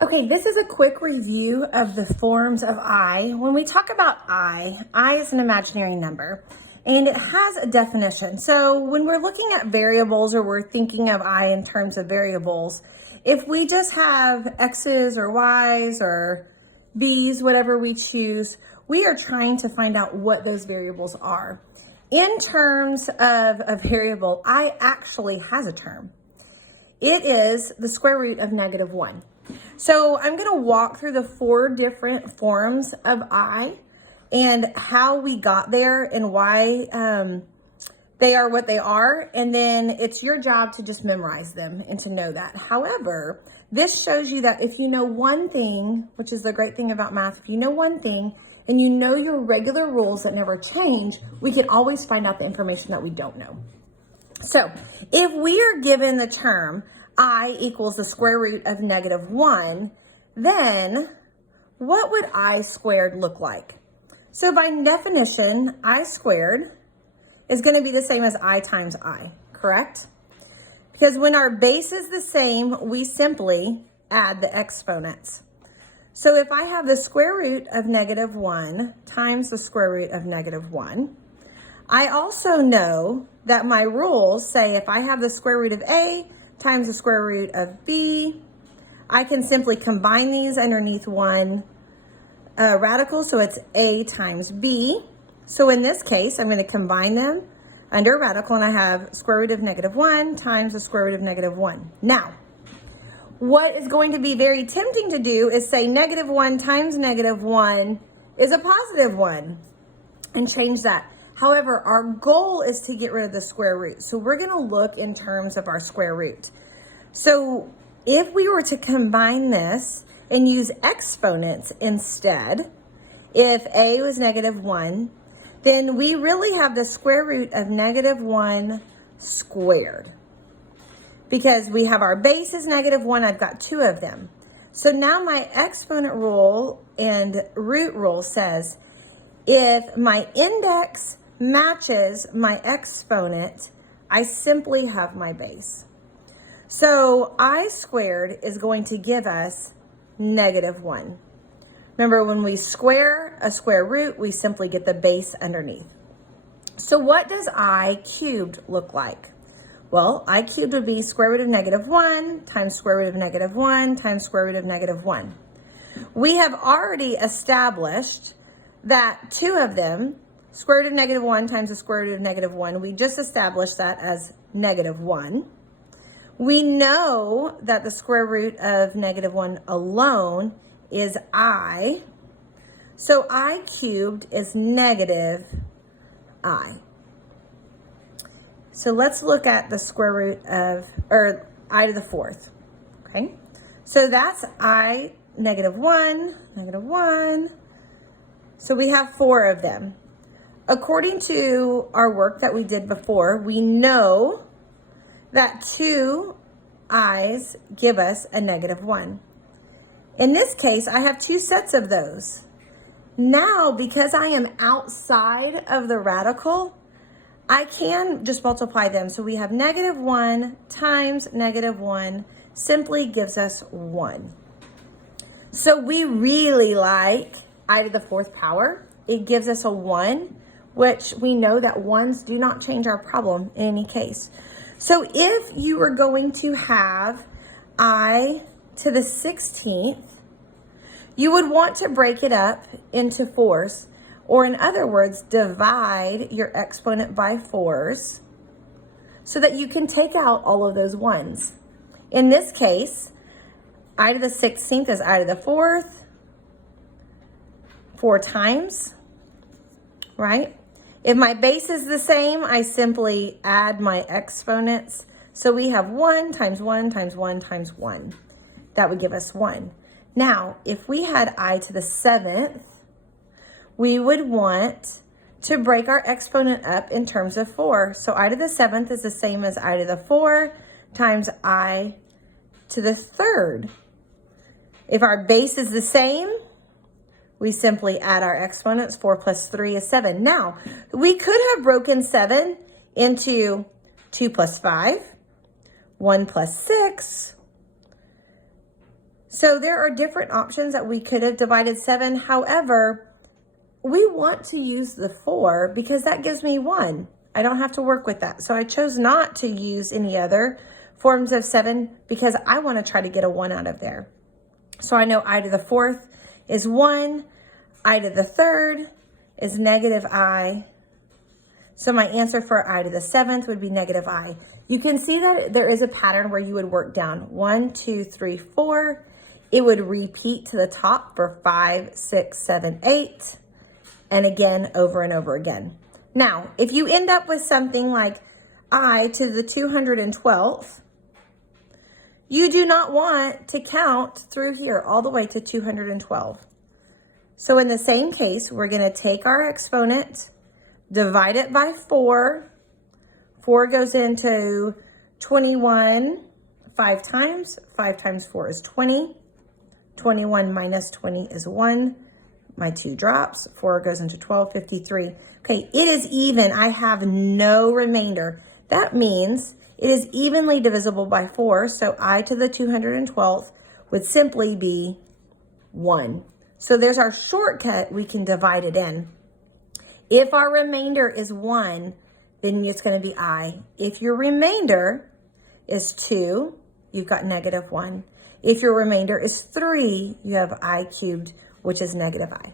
Okay, this is a quick review of the forms of I. When we talk about I is an imaginary number and it has a definition. So when we're looking at variables or we're thinking of I in terms of variables, if we just have X's or Y's or B's, whatever we choose, we are trying to find out what those variables are. In terms of a variable, I actually has a term. It is the square root of -1. So I'm going to walk through the 4 different forms of I and how we got there and why they are what they are. And then it's your job to just memorize them and to know that. However, this shows you that if you know one thing, which is the great thing about math, if you know one thing and you know your regular rules that never change, we can always find out the information that we don't know. So if we are given the term I equals the square root of -1, then what would I squared look like? So by definition, I squared is going to be the same as I times I, correct? Because when our base is the same, we simply add the exponents. So if I have the square root of -1 times the square root of -1, I also know that my rules say if I have the square root of A times the square root of B, I can simply combine these underneath one radical, so it's A times B. So in this case, I'm going to combine them under a radical, and I have square root of -1 times the square root of -1. Now, what is going to be very tempting to do is say -1 times -1 is a positive 1 and change that. However, our goal is to get rid of the square root. So we're going to look in terms of our square root. So if we were to combine this and use exponents instead, if A was -1, then we really have the square root of -1 squared. Because we have our base is -1, I've got 2 of them. So now my exponent rule and root rule says, if my index matches my exponent, I simply have my base. So I squared is going to give us -1. Remember, when we square a square root, we simply get the base underneath. So what does I cubed look like? Well, I cubed would be square root of -1 times square root of -1 times square root of -1. We have already established that 2 of them, square root of -1 times the square root of -1, we just established that as -1. We know that the square root of -1 alone is I. So I cubed is -I. So let's look at the square root of, or I to the 4th, okay? So that's I -1, -1. So we have 4 of them. According to our work that we did before, we know that 2 i's give us a -1. In this case, I have 2 sets of those. Now, because I am outside of the radical, I can just multiply them. So we have -1 times -1 simply gives us 1. So we really like I to the 4th power. It gives us a 1, which we know that 1s do not change our problem in any case. So if you were going to have I to the 16th, you would want to break it up into 4s, or in other words, divide your exponent by 4s so that you can take out all of those 1s. In this case, I to the 16th is I to the 4th, 4 times, right? If my base is the same, I simply add my exponents. So we have 1 times 1 times 1 times 1. That would give us 1. Now, if we had I to the 7th, we would want to break our exponent up in terms of 4. So I to the 7th is the same as I to the 4 times I to the 3rd. If our base is the same, we simply add our exponents. 4 plus 3 is 7. Now, we could have broken 7 into 2 plus 5, 1 plus 6, So there are different options that we could have divided 7. However, we want to use the 4 because that gives me 1. I don't have to work with that. So I chose not to use any other forms of 7 because I want to try to get a 1 out of there. So I know I to the 4th is 1. I to the 3rd is negative I. So my answer for I to the 7th would be negative I. You can see that there is a pattern where you would work down 1, 2, 3, 4. It would repeat to the top for 5, 6, 7, 8. And again, over and over again. Now, if you end up with something like I to the 212th, you do not want to count through here all the way to 212. So in the same case, we're going to take our exponent, divide it by 4. 4 goes into 21 5 times. 5 times 4 is 20. 21 minus 20 is 1. My 2 drops. 4 goes into 12, 53. Okay, it is even. I have no remainder. That means it is evenly divisible by 4. So I to the 212th would simply be 1. So there's our shortcut. We can divide it in. If our remainder is 1, then it's going to be I. If your remainder is 2, you've got negative 1. If your remainder is 3, you have I cubed, which is negative I.